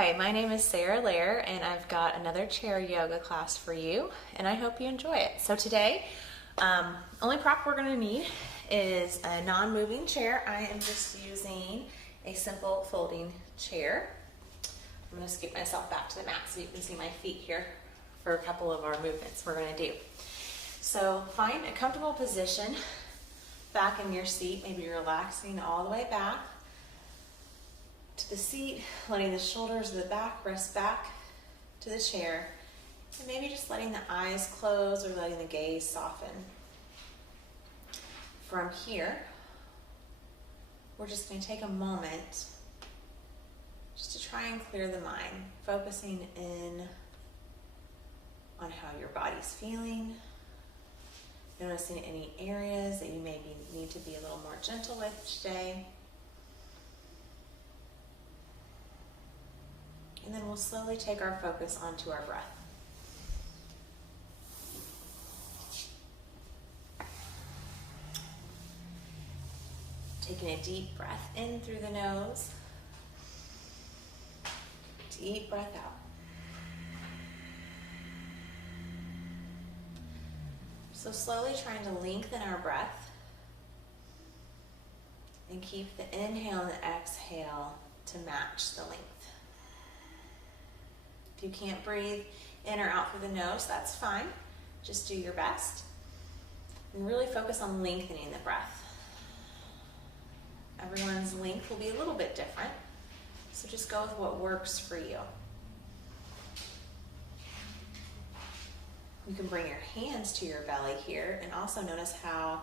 Hi, my name is Sarah Lair, and I've got another chair yoga class for you, and I hope you enjoy it. So today, only prop we're going to need is a non-moving chair. I am just using a simple folding chair. I'm going to scoot myself back to the mat so you can see my feet here for a couple of our movements we're going to do. So find a comfortable position back in your seat, maybe relaxing all the way back to the seat, letting the shoulders of the back rest back to the chair, and maybe just letting the eyes close or letting the gaze soften. From here, we're just going to take a moment just to try and clear the mind, focusing in on how your body's feeling, noticing any areas that you maybe need to be a little more gentle with today. And then we'll slowly take our focus onto our breath. Taking a deep breath in through the nose. Deep breath out. So slowly trying to lengthen our breath and keep the inhale and the exhale to match the length. If you can't breathe in or out through the nose, that's fine. Just do your best. And really focus on lengthening the breath. Everyone's length will be a little bit different, so just go with what works for you. You can bring your hands to your belly here and also notice how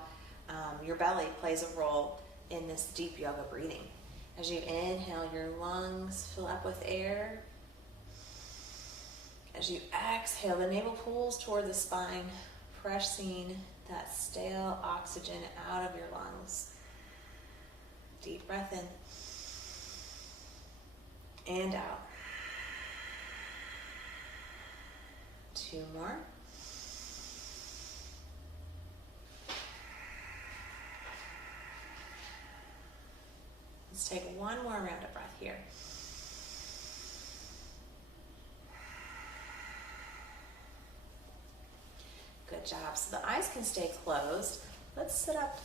your belly plays a role in this deep yoga breathing. As you inhale, your lungs fill up with air. As you exhale, the navel pulls toward the spine, pressing that stale oxygen out of your lungs. Deep breath in and out. 2 more. Let's take 1 more round of breath here. Good job. So the eyes can stay closed. Let's sit up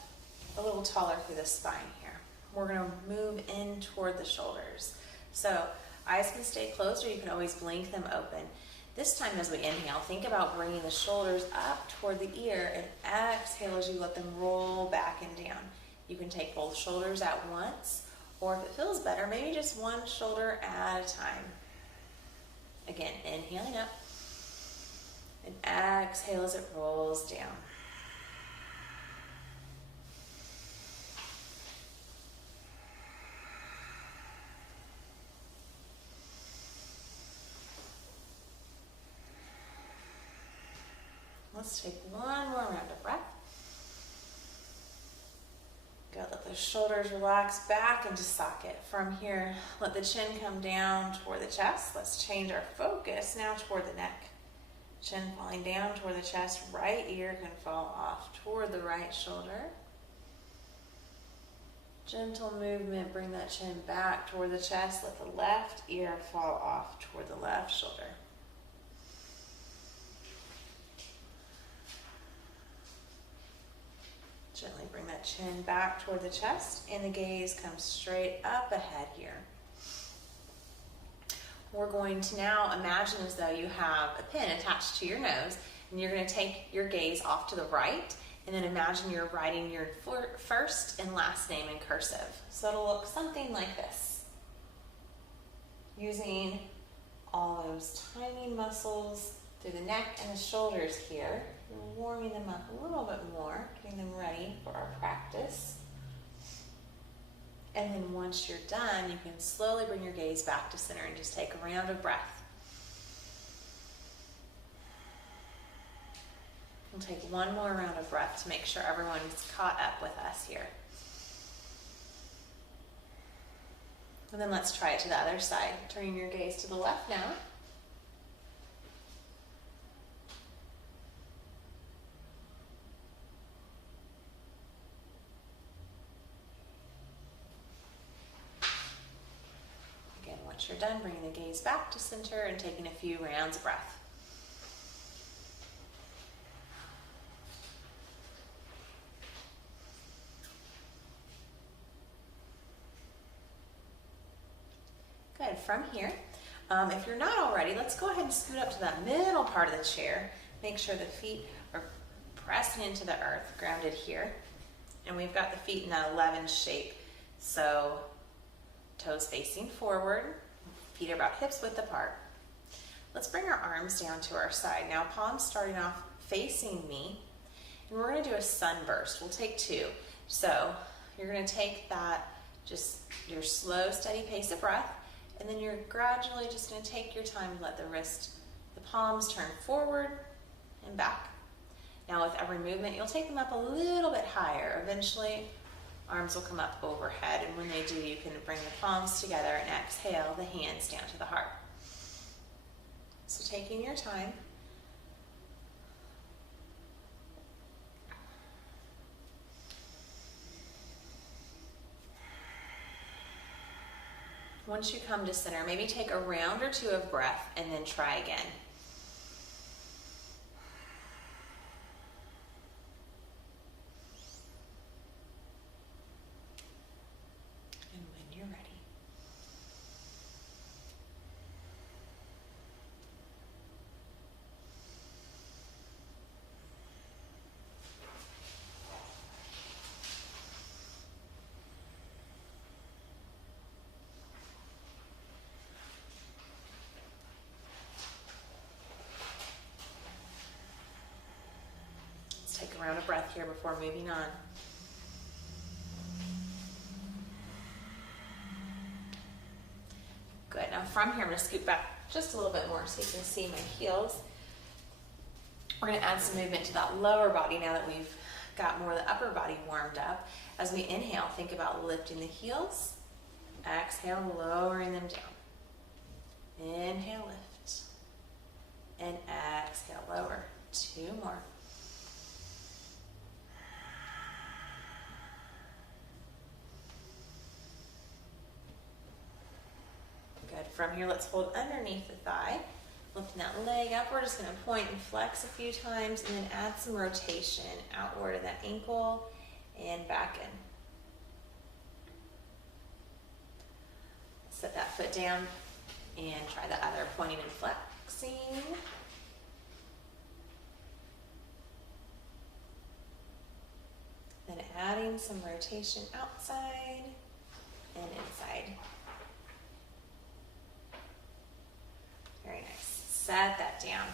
a little taller through the spine here. We're going to move in toward the shoulders. So eyes can stay closed, or you can always blink them open. This time as we inhale, think about bringing the shoulders up toward the ear, and exhale as you let them roll back and down. You can take both shoulders at once, or if it feels better, maybe just one shoulder at a time. Again, inhaling up. And exhale as it rolls down. Let's take 1 more round of breath. Good, let the shoulders relax back into socket. From here, let the chin come down toward the chest. Let's change our focus now toward the neck. Chin falling down toward the chest, right ear can fall off toward the right shoulder. Gentle movement, bring that chin back toward the chest, let the left ear fall off toward the left shoulder. Gently bring that chin back toward the chest, and the gaze comes straight up ahead here. We're going to now imagine as though you have a pin attached to your nose, and you're going to take your gaze off to the right, and then imagine you're writing your first and last name in cursive. So it'll look something like this. Using all those tiny muscles through the neck and the shoulders here, you're warming them up a little bit more, getting them ready for our practice. And then once you're done, you can slowly bring your gaze back to center and just take a round of breath. We'll take 1 more round of breath to make sure everyone's caught up with us here. And then let's try it to the other side. Turning your gaze to the left now. you're done, bringing the gaze back to center and taking a few rounds of breath. Good. From here, if you're not already, let's go ahead and scoot up to that middle part of the chair. Make sure the feet are pressing into the earth, grounded here. And we've got the feet in that 11 shape. So toes facing forward, feet are about hips width apart. Let's bring our arms down to our side. Now palms starting off facing me, and we're gonna do a sunburst. We'll take 2. So you're gonna take that, just your slow, steady pace of breath, and then you're gradually just gonna take your time to let the palms turn forward and back. Now with every movement, you'll take them up a little bit higher. Eventually, arms will come up overhead, and when they do, you can bring the palms together and exhale the hands down to the heart. So taking your time. Once you come to center, maybe take a round or 2 of breath and then try again. And when you're ready. Take a round of breath here before moving on. Good. Now from here, I'm going to scoot back just a little bit more so you can see my heels. We're going to add some movement to that lower body now that we've got more of the upper body warmed up. As we inhale, think about lifting the heels. Exhale, lowering them down. Inhale, lift. And exhale, lower. 2 more. Good. From here, let's hold underneath the thigh. Lifting that leg up. We're just going to point and flex a few times and then add some rotation outward of that ankle and back in. Set that foot down and try the other, pointing and flexing. Then adding some rotation outside and inside. Very nice. Set that down.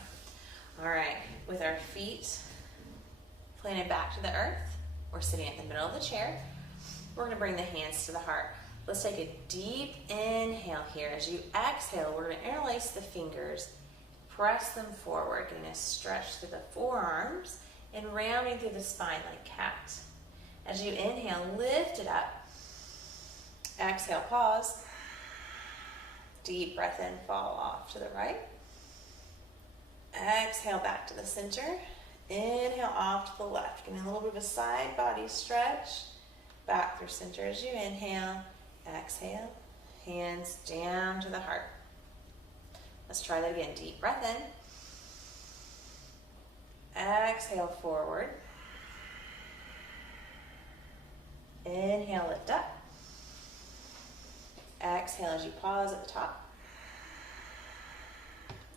All right, with our feet planted back to the earth, we're sitting at the middle of the chair. We're going to bring the hands to the heart. Let's take a deep inhale here. As you exhale, we're going to interlace the fingers, press them forward, getting a stretch through the forearms and rounding through the spine like cat. As you inhale, lift it up. Exhale, pause. Deep breath in, fall off to the right. Exhale back to the center. Inhale off to the left. Getting a little bit of a side body stretch. Back through center as you inhale. Exhale. Hands down to the heart. Let's try that again. Deep breath in. Exhale forward. Inhale, lift up. Exhale as you pause at the top.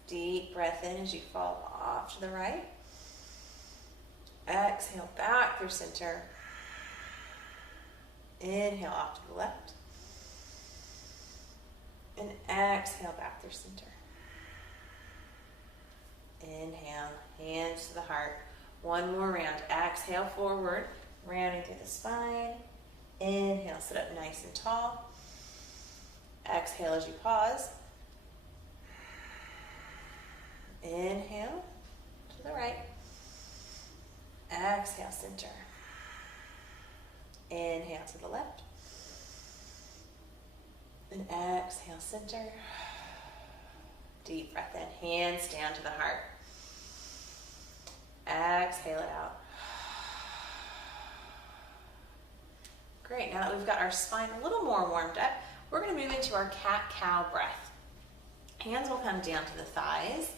Deep breath in as you fall off to the right. Exhale back through center. Inhale off to the left. And exhale back through center. Inhale, hands to the heart. One more round. Exhale forward, rounding through the spine. Inhale, sit up nice and tall. Exhale as you pause. Inhale to the right. Exhale, center. Inhale to the left. And exhale, center. Deep breath in, hands down to the heart. Exhale it out. Great, now that we've got our spine a little more warmed up, we're going to move into our cat-cow breath. Hands will come down to the thighs.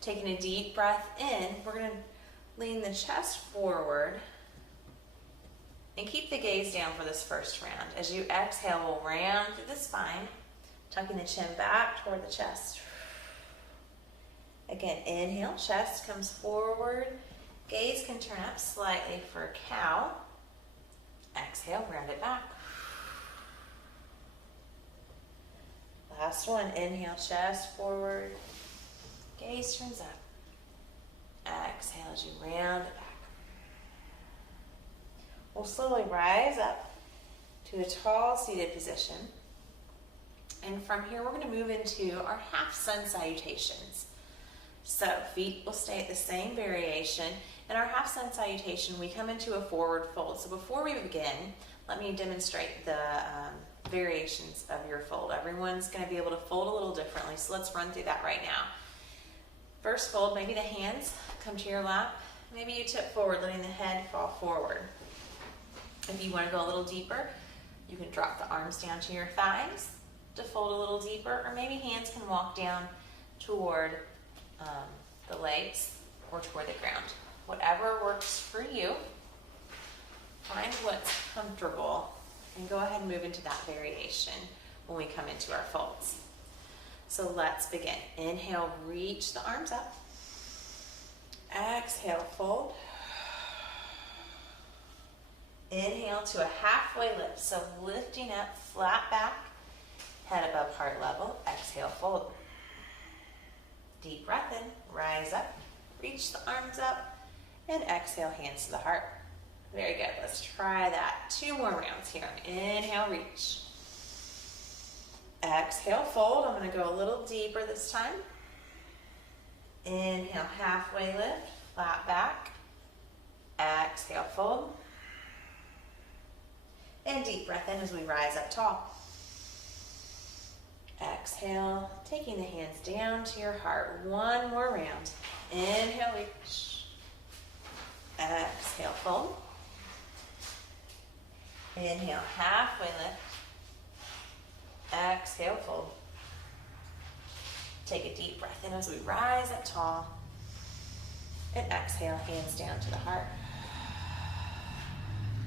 Taking a deep breath in, we're going to lean the chest forward and keep the gaze down for this first round. As you exhale, we'll round through the spine, tucking the chin back toward the chest. Again, inhale, chest comes forward. Gaze can turn up slightly for cow. Exhale, round it back. Last one, inhale, chest forward. Gaze turns up. Exhale as you round it back. We'll slowly rise up to a tall seated position. And from here, we're going to move into our half sun salutations. So feet will stay at the same variation. In our half sun salutation, we come into a forward fold. So before we begin, let me demonstrate the variations of your fold. Everyone's going to be able to fold a little differently, so let's run through that right now. First fold, maybe the hands come to your lap. Maybe you tip forward, letting the head fall forward. If you want to go a little deeper, you can drop the arms down to your thighs to fold a little deeper, or maybe hands can walk down toward the legs or toward the ground. Whatever works for you, find what's comfortable and go ahead and move into that variation when we come into our folds. So let's begin. Inhale, reach the arms up. Exhale, fold. Inhale to a halfway lift. So lifting up, flat back, head above heart level. Exhale, fold. Deep breath in, rise up, reach the arms up, and exhale, hands to the heart. Very good. Let's try that. 2 more rounds here. Inhale, reach. Exhale, fold. I'm going to go a little deeper this time. Inhale, halfway lift, flat back. Exhale, fold. And deep breath in as we rise up tall. Exhale, taking the hands down to your heart. 1 more round. Inhale, reach. Exhale, fold. Inhale, halfway lift. Exhale, fold. Take a deep breath in as we rise up tall. And exhale, hands down to the heart.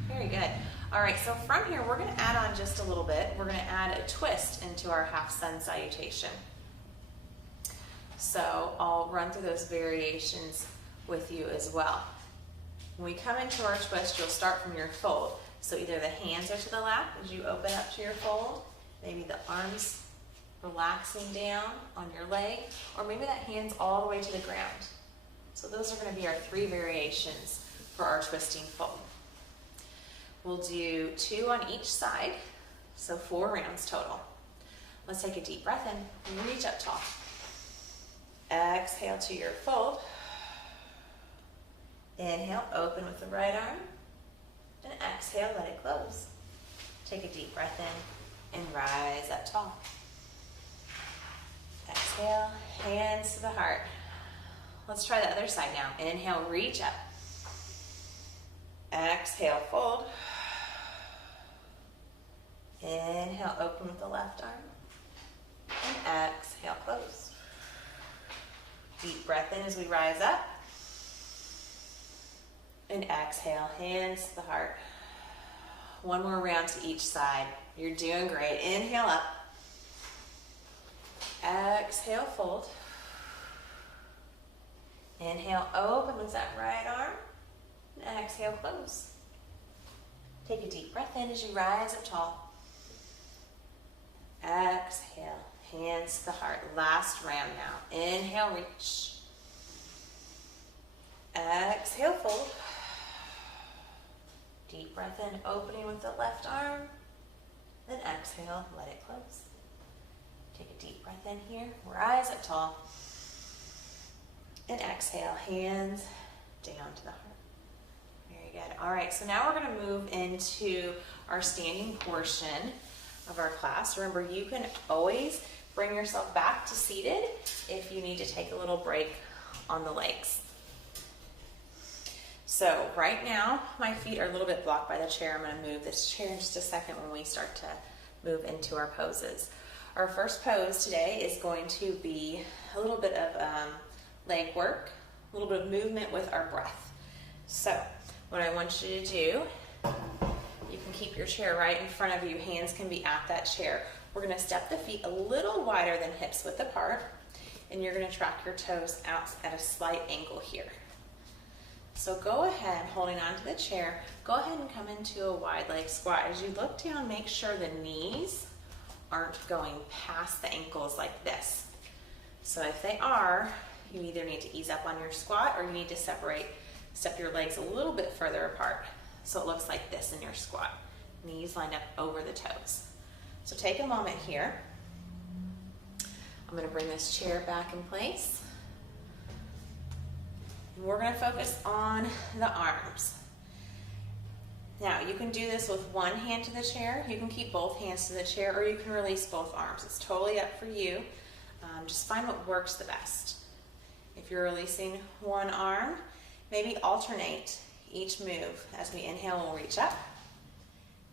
Very good. All right, so from here, we're going to add on just a little bit. We're going to add a twist into our half sun salutation. So I'll run through those variations with you as well. When we come into our twist, you'll start from your fold. So either the hands are to the lap as you open up to your fold, maybe the arms relaxing down on your leg, or maybe that hand's all the way to the ground. So those are going to be our 3 variations for our twisting fold. We'll do 2 on each side, so 4 rounds total. Let's take a deep breath in, reach up tall. Exhale to your fold. Inhale, open with the right arm. And exhale, let it close. Take a deep breath in and rise up tall. Exhale, hands to the heart. Let's try the other side now. Inhale, reach up. Exhale, fold. Inhale, open with the left arm. And exhale, close. Deep breath in as we rise up. And exhale, hands to the heart. 1 more round to each side. You're doing great. Inhale up. Exhale, fold. Inhale, open with that right arm. And exhale, close. Take a deep breath in as you rise up tall. Exhale, hands to the heart. Last round now. Inhale, reach. Exhale, fold. Deep breath in, opening with the left arm. Then exhale, let it close. Take a deep breath in here. Rise up tall. And exhale, hands down to the heart. Very good. All right, so now we're going to move into our standing portion of our class. Remember, you can always bring yourself back to seated if you need to take a little break on the legs. So right now, my feet are a little bit blocked by the chair. I'm going to move this chair in just a second when we start to move into our poses. Our first pose today is going to be a little bit of leg work, a little bit of movement with our breath. So what I want you to do, you can keep your chair right in front of you. Hands can be at that chair. We're going to step the feet a little wider than hips width apart, and you're going to track your toes out at a slight angle here. So go ahead, holding on to the chair, go ahead and come into a wide leg squat. As you look down, make sure the knees aren't going past the ankles like this. So if they are, you either need to ease up on your squat or you need to step your legs a little bit further apart so it looks like this in your squat. Knees lined up over the toes. So take a moment here. I'm going to bring this chair back in place. We're going to focus on the arms. Now, you can do this with one hand to the chair. You can keep both hands to the chair, or you can release both arms. It's totally up for you. Just find what works the best. If you're releasing one arm, maybe alternate each move. As we inhale, we'll reach up.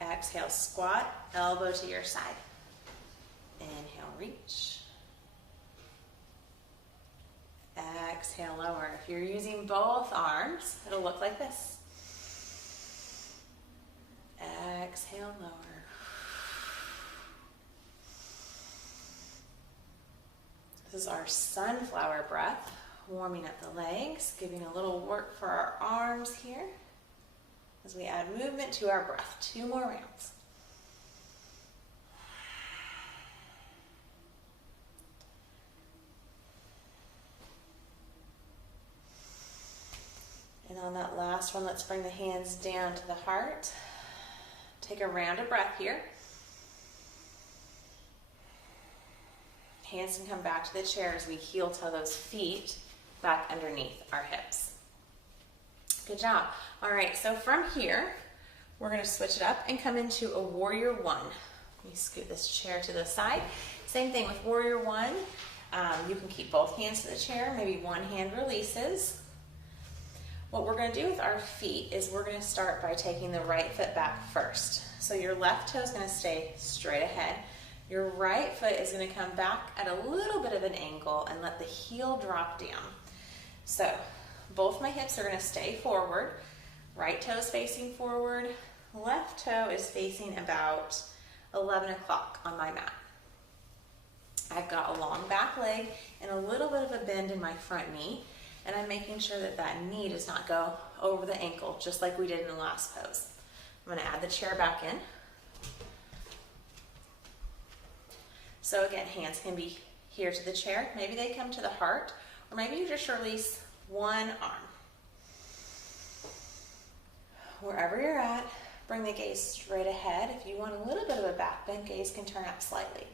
Exhale, squat, elbow to your side. Inhale, reach. Exhale, lower. If you're using both arms, it'll look like this. Exhale, lower. This is our sunflower breath, warming up the legs, giving a little work for our arms here as we add movement to our breath. 2 more rounds. And on that last one, let's bring the hands down to the heart. Take a round of breath here. Hands can come back to the chair as we heel toe those feet back underneath our hips. Good job. All right, so from here, we're going to switch it up and come into a warrior one. Let me scoot this chair to the side. Same thing with warrior one. You can keep both hands to the chair. Maybe one hand releases. What we're going to do with our feet is we're going to start by taking the right foot back first. So your left toe is going to stay straight ahead. Your right foot is going to come back at a little bit of an angle and let the heel drop down. So both my hips are going to stay forward. Right toe is facing forward. Left toe is facing about 11 o'clock on my mat. I've got a long back leg and a little bit of a bend in my front knee. And I'm making sure that that knee does not go over the ankle, just like we did in the last pose. I'm going to add the chair back in. So again, hands can be here to the chair. Maybe they come to the heart, or maybe you just release one arm. Wherever you're at, bring the gaze straight ahead. If you want a little bit of a back bend, gaze can turn up slightly.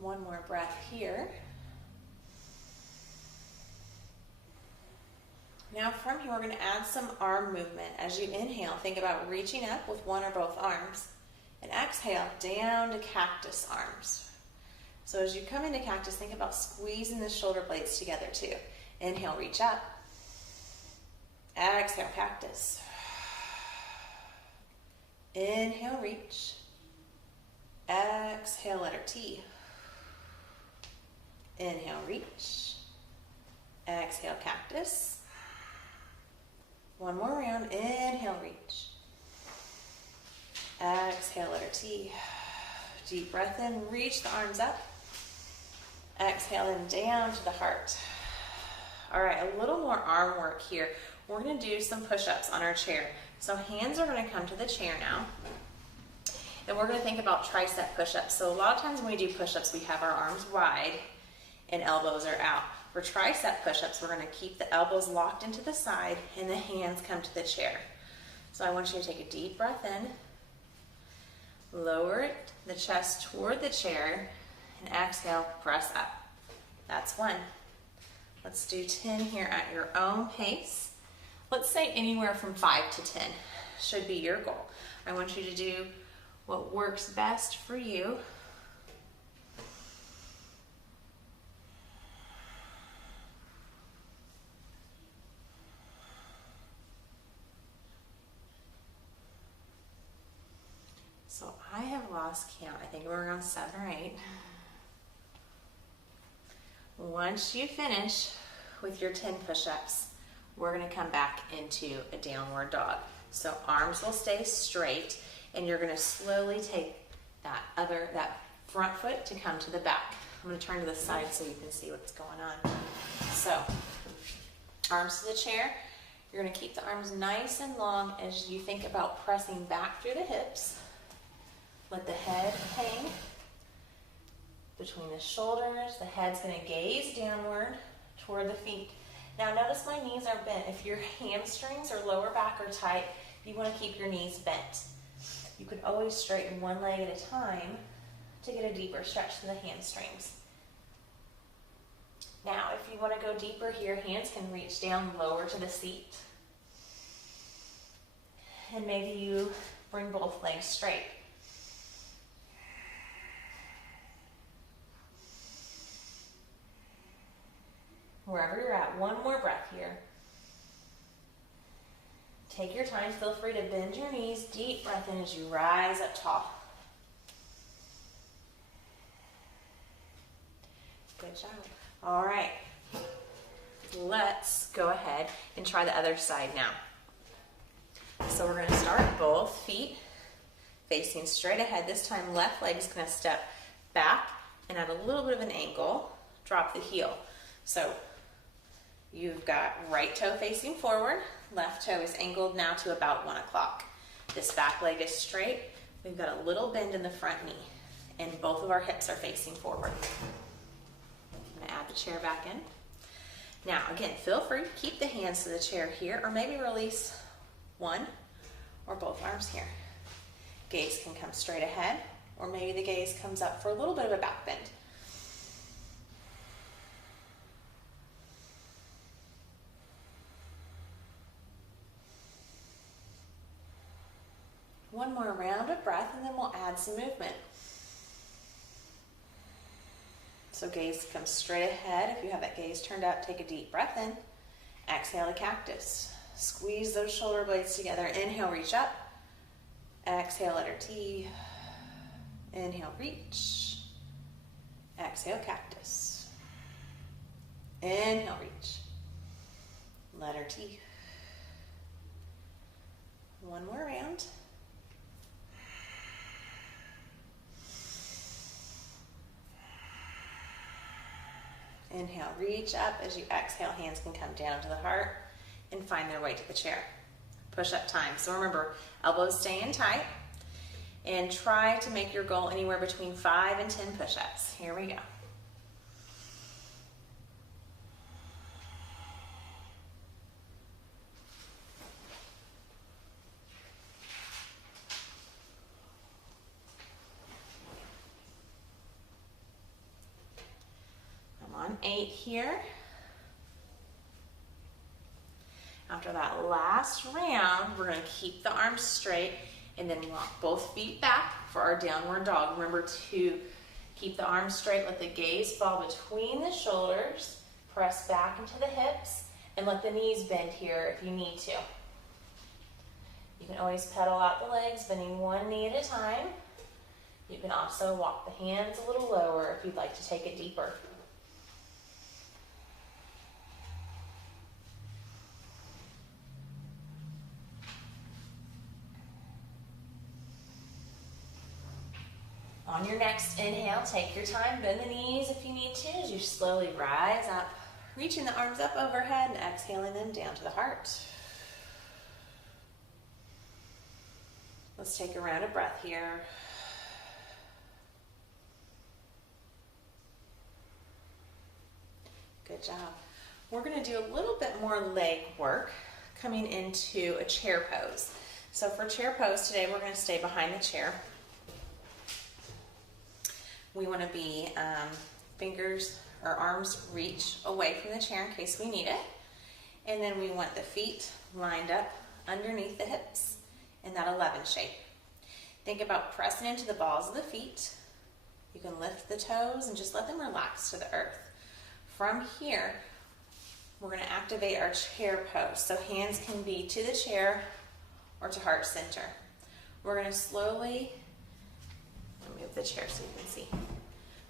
One more breath here. Now from here, we're going to add some arm movement. As you inhale, think about reaching up with one or both arms. And exhale, down to cactus arms. So as you come into cactus, think about squeezing the shoulder blades together too. Inhale, reach up. Exhale, cactus. Inhale, reach. Exhale, letter T. Inhale, reach. Exhale, cactus. One more round. Inhale, reach. Exhale, letter T. Deep breath in. Reach the arms up. Exhale and down to the heart. All right, a little more arm work here. We're going to do some push-ups on our chair. So hands are going to come to the chair now. And we're going to think about tricep push-ups. So a lot of times when we do push-ups, we have our arms wide and elbows are out. For tricep push-ups, we're going to keep the elbows locked into the side and the hands come to the chair. So I want you to take a deep breath in, lower the chest toward the chair, and exhale, press up. That's 1. Let's do 10 here at your own pace. Let's say anywhere from 5 to 10 should be your goal. I want you to do what works best for you. I have lost count. I think we're around 7 or 8. Once you finish with your 10 push-ups, we're going to come back into a downward dog. So arms will stay straight, and you're going to slowly take that front foot to come to the back. I'm going to turn to the side so you can see what's going on. So arms to the chair. You're going to keep the arms nice and long as you think about pressing back through the hips. Let the head hang between the shoulders. The head's going to gaze downward toward the feet. Now notice my knees are bent. If your hamstrings or lower back are tight, you want to keep your knees bent. You can always straighten one leg at a time to get a deeper stretch to the hamstrings. Now, if you want to go deeper here, hands can reach down lower to the seat. And maybe you bring both legs straight. Wherever you're at, one more breath here. Take your time, feel free to bend your knees, deep breath in as you rise up tall. Good job. All right, let's go ahead and try the other side now. So we're going to start both feet facing straight ahead. This time left leg is going to step back and at a little bit of an angle, drop the heel. So you've got right toe facing forward, left toe is angled now to about 1 o'clock. This back leg is straight. We've got a little bend in the front knee, and both of our hips are facing forward. I'm going to add the chair back in. Now, again, feel free to keep the hands to the chair here, or maybe release one or both arms here. Gaze can come straight ahead, or maybe the gaze comes up for a little bit of a back bend. One more round of breath, and then we'll add some movement. So gaze comes straight ahead. If you have that gaze turned up, take a deep breath in. Exhale to cactus. Squeeze those shoulder blades together. Inhale, reach up. Exhale, letter T. Inhale, reach. Exhale, cactus. Inhale, reach. Letter T. One more round. Inhale, reach up. As you exhale, hands can come down to the heart and find their way to the chair. Push-up time. So remember, elbows stay in tight, and try to make your goal anywhere between 5 and 10 push-ups. Here we go. On 8 here. After that last round, we're going to keep the arms straight and then walk both feet back for our downward dog. Remember to keep the arms straight, let the gaze fall between the shoulders, press back into the hips, and let the knees bend here if you need to. You can always pedal out the legs, bending one knee at a time. You can also walk the hands a little lower if you'd like to take it deeper. On your next inhale, take your time, bend the knees if you need to as you slowly rise up, reaching the arms up overhead and exhaling them down to the heart. Let's take a round of breath here. Good job. We're going to do a little bit more leg work coming into a chair pose. So for chair pose today, we're going to stay behind the chair. We want to be fingers or arms reach away from the chair in case we need it. And then we want the feet lined up underneath the hips in that 11 shape. Think about pressing into the balls of the feet. You can lift the toes and just let them relax to the earth. From here, we're going to activate our chair pose. So hands can be to the chair or to heart center. We're going to slowly chair so you can see.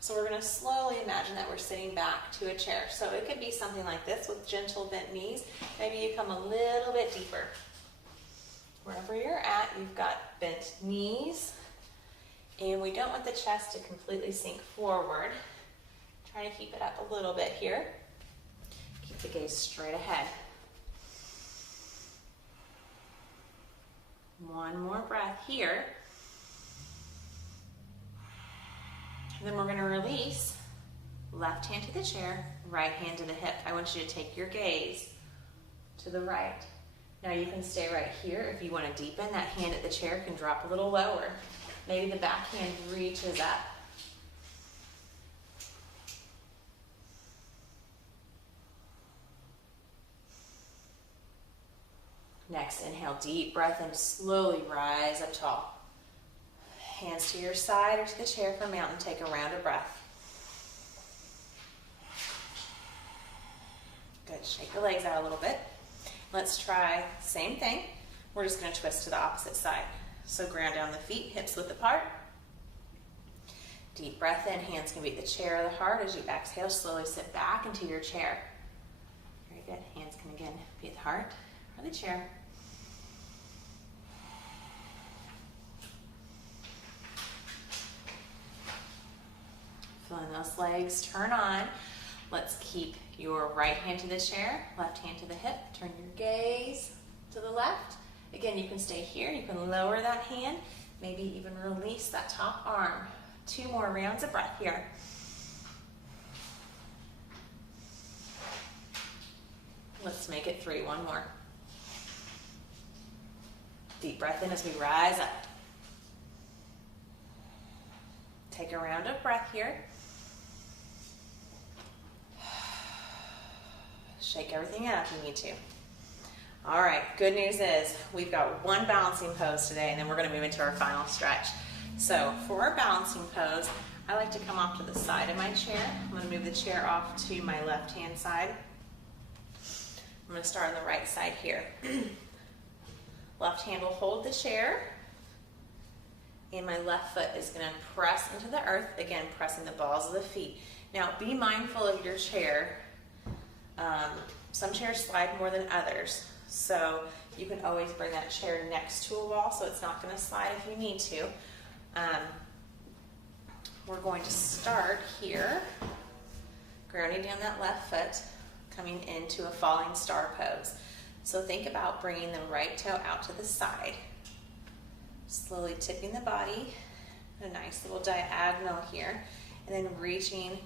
So we're going to slowly imagine that we're sitting back to a chair. So it could be something like this with gentle bent knees. Maybe you come a little bit deeper. Wherever you're at, you've got bent knees. And we don't want the chest to completely sink forward. Trying to keep it up a little bit here. Keep the gaze straight ahead. One more breath here. And then we're going to release. Left hand to the chair, right hand to the hip. I want you to take your gaze to the right. Now you can stay right here. If you want to deepen, that hand at the chair can drop a little lower. Maybe the back hand reaches up. Next, inhale, deep breath and slowly rise up tall. Hands to your side or to the chair for mountain. Take a round of breath. Good. Shake the legs out a little bit. Let's try the same thing. We're just going to twist to the opposite side. So ground down the feet, hips width apart. Deep breath in. Hands can beat the chair or the heart. As you exhale, slowly sit back into your chair. Very good. Hands can again beat the heart or the chair. Feeling those legs turn on. Let's keep your right hand to the chair, left hand to the hip. Turn your gaze to the left. Again, you can stay here. You can lower that hand. Maybe even release that top arm. 2 more rounds of breath here. Let's make it 3. One more. Deep breath in as we rise up. Take a round of breath here. Shake everything out if you need to. All right, good news is we've got 1 balancing pose today, and then we're going to move into our final stretch. So for our balancing pose, I like to come off to the side of my chair. I'm going to move the chair off to my left-hand side. I'm going to start on the right side here. Left hand will hold the chair, and my left foot is going to press into the earth, again, pressing the balls of the feet. Now, be mindful of your chair. Some chairs slide more than others, so you can always bring that chair next to a wall so it's not going to slide if you need to. We're going to start here, grounding down that left foot, coming into a falling star pose. So think about bringing the right toe out to the side, slowly tipping the body, a nice little diagonal here, and then reaching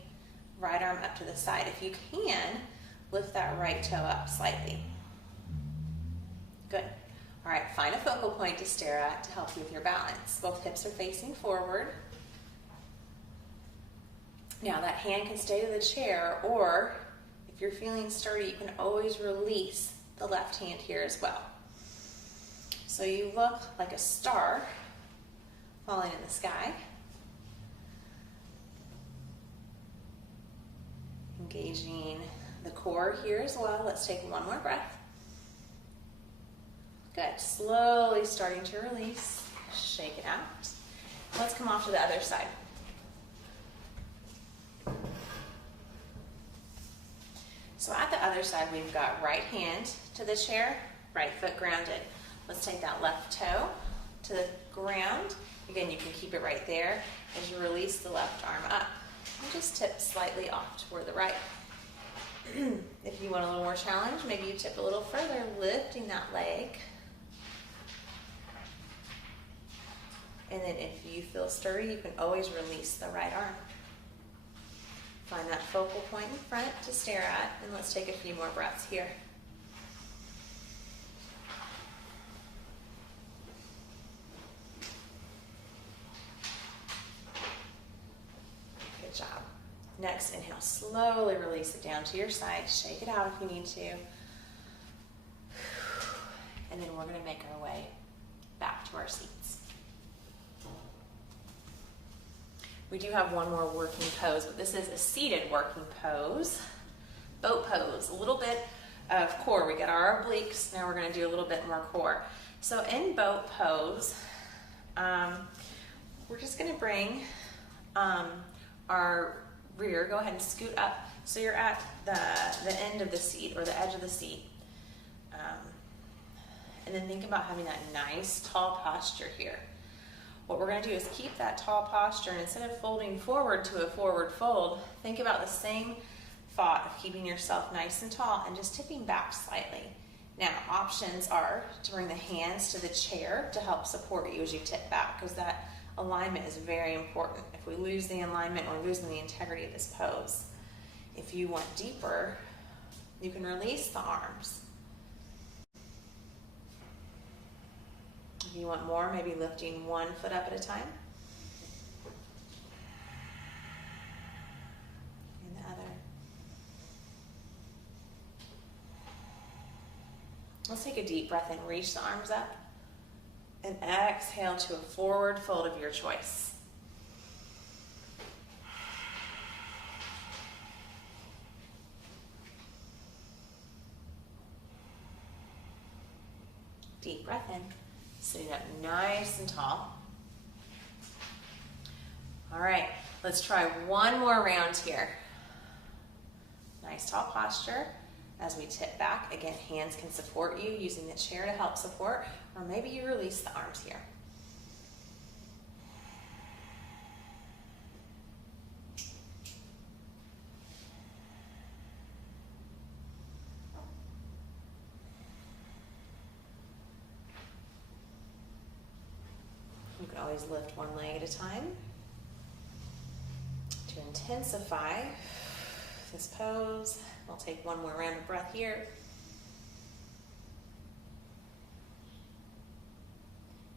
right arm up to the side. If you can, lift that right toe up slightly. Good. All right, find a focal point to stare at to help you with your balance. Both hips are facing forward. Now that hand can stay to the chair, or if you're feeling sturdy, you can always release the left hand here as well. So you look like a star falling in the sky. Engaging the core here as well. Let's take 1 more breath. Good. Slowly starting to release. Shake it out. Let's come off to the other side. So at the other side, we've got right hand to the chair, right foot grounded. Let's take that left toe to the ground. Again, you can keep it right there as you release the left arm up. And just tip slightly off toward the right. If you want a little more challenge, maybe you tip a little further, lifting that leg. And then if you feel sturdy, you can always release the right arm. Find that focal point in front to stare at, and let's take a few more breaths here. Good job. Next, inhale, slowly release it down to your side. Shake it out if you need to. And then we're going to make our way back to our seats. We do have 1 more working pose, but this is a seated working pose. Boat pose, a little bit of core. We got our obliques, now we're going to do a little bit more core. So in boat pose, we're just going to bring our rear, go ahead and scoot up so you're at the end of the seat or the edge of the seat. And then think about having that nice tall posture here. What we're going to do is keep that tall posture, and instead of folding forward to a forward fold, think about the same thought of keeping yourself nice and tall and just tipping back slightly. Now, options are to bring the hands to the chair to help support you as you tip back, because that alignment is very important. If we lose the alignment, we're losing the integrity of this pose. If you want deeper, you can release the arms. If you want more, maybe lifting one foot up at a time. And the other. Let's take a deep breath in, reach the arms up, and exhale to a forward fold of your choice. Deep breath in. Sitting up nice and tall. All right, let's try one more round here. Nice tall posture as we tip back. Again, hands can support you using the chair to help support, or maybe you release the arms here. You can always lift one leg at a time to intensify this pose. We'll take one more round of breath here.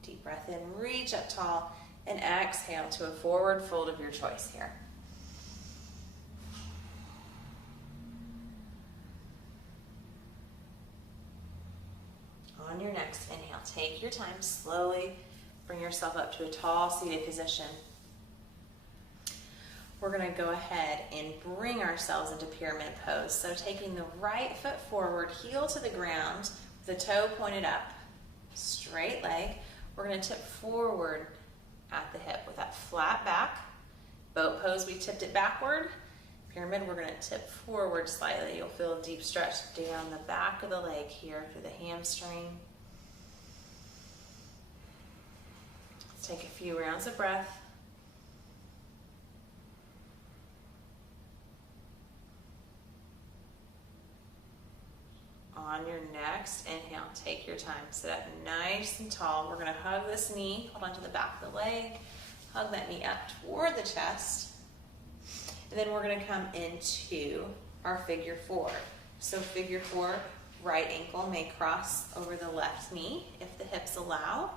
Deep breath in, reach up tall, and exhale to a forward fold of your choice here. On your next inhale, take your time, slowly bring yourself up to a tall seated position. We're going to go ahead and bring ourselves into pyramid pose. So taking the right foot forward, heel to the ground, the toe pointed up, straight leg. We're going to tip forward at the hip with that flat back. Boat pose, we tipped it backward. Pyramid, we're going to tip forward slightly. You'll feel a deep stretch down the back of the leg here through the hamstring. Let's take a few rounds of breath. On your next inhale, take your time. Sit up nice and tall. We're going to hug this knee, hold on to the back of the leg, hug that knee up toward the chest. And then we're going to come into our figure four. So figure four, right ankle may cross over the left knee if the hips allow.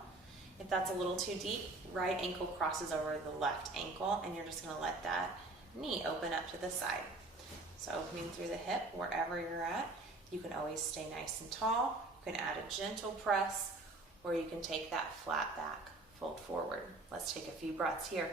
If that's a little too deep, right ankle crosses over the left ankle, and you're just going to let that knee open up to the side. So opening through the hip wherever you're at. You can always stay nice and tall. You can add a gentle press, or you can take that flat back, fold forward. Let's take a few breaths here.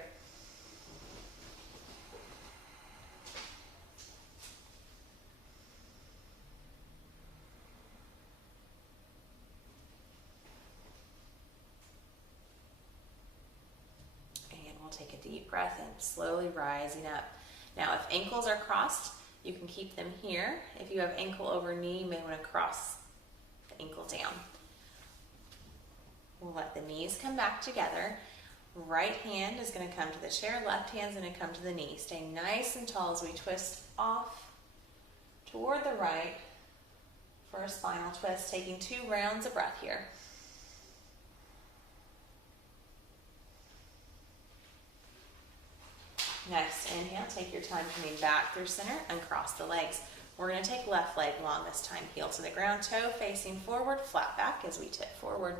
And we'll take a deep breath in, slowly rising up. Now, if ankles are crossed, you can keep them here. If you have ankle over knee, you may want to cross the ankle down. We'll let the knees come back together. Right hand is going to come to the chair, left hand is going to come to the knee. Stay nice and tall as we twist off toward the right for a spinal twist, taking 2 rounds of breath here. Next, inhale, take your time coming back through center and cross the legs. We're going to take left leg long this time. Heel to the ground, toe facing forward, flat back as we tip forward.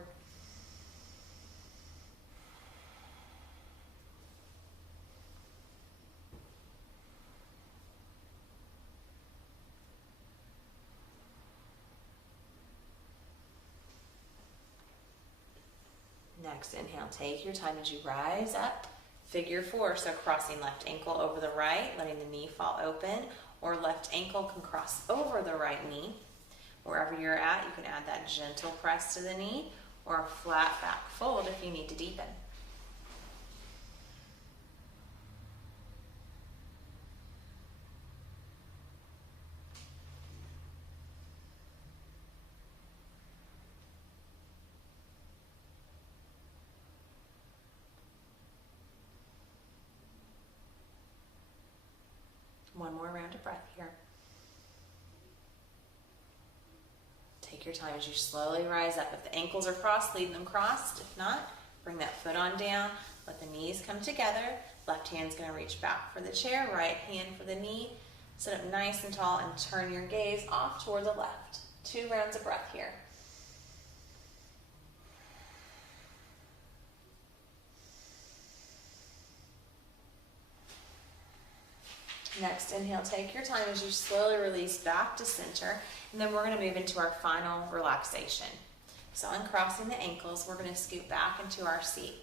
Next, inhale, take your time as you rise up. Figure four, so crossing left ankle over the right, letting the knee fall open, or left ankle can cross over the right knee. Wherever you're at, you can add that gentle press to the knee, or a flat back fold if you need to deepen. One more round of breath here. Take your time as you slowly rise up. If the ankles are crossed, leave them crossed. If not, bring that foot on down. Let the knees come together. Left hand's going to reach back for the chair. Right hand for the knee. Sit up nice and tall and turn your gaze off toward the left. 2 rounds of breath here. Next, inhale, take your time as you slowly release back to center, and then we're going to move into our final relaxation. So uncrossing the ankles, we're going to scoot back into our seat.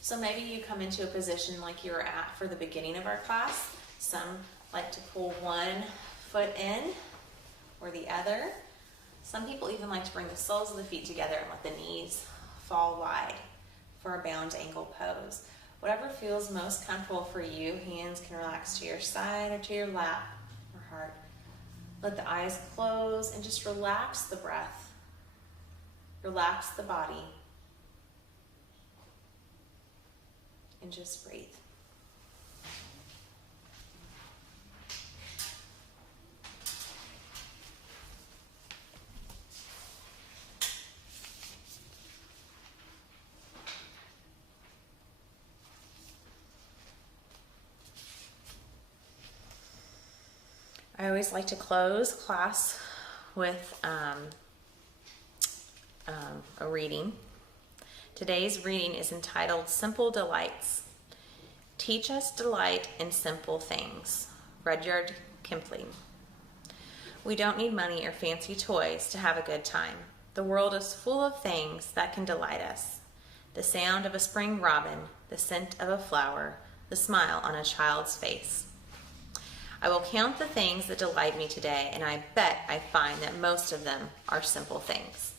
So maybe you come into a position like you were at for the beginning of our class. Some like to pull one foot in or the other. Some people even like to bring the soles of the feet together and let the knees fall wide for a bound ankle pose. Whatever feels most comfortable for you, hands can relax to your side or to your lap or heart. Let the eyes close and just relax the breath. Relax the body. And just breathe. I always like to close class with a reading. Today's reading is entitled Simple Delights. Teach us delight in simple things. Rudyard Kipling. We don't need money or fancy toys to have a good time. The world is full of things that can delight us. The sound of a spring robin, the scent of a flower, the smile on a child's face. I will count the things that delight me today, and I bet I find that most of them are simple things.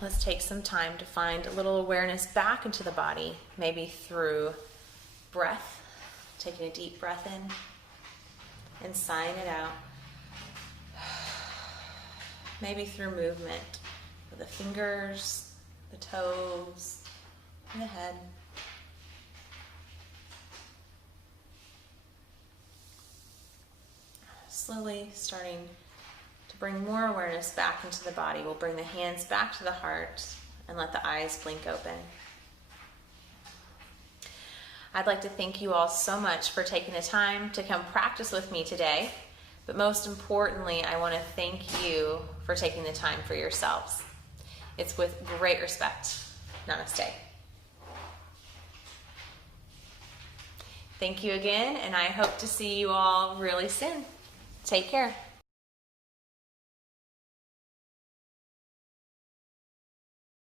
Let's take some time to find a little awareness back into the body, maybe through breath, taking a deep breath in and sighing it out. Maybe through movement with the fingers, the toes, and the head. Slowly starting to bring more awareness back into the body. We'll bring the hands back to the heart and let the eyes blink open. I'd like to thank you all so much for taking the time to come practice with me today. But most importantly, I want to thank you for taking the time for yourselves. It's with great respect. Namaste. Thank you again, and I hope to see you all really soon. Take care.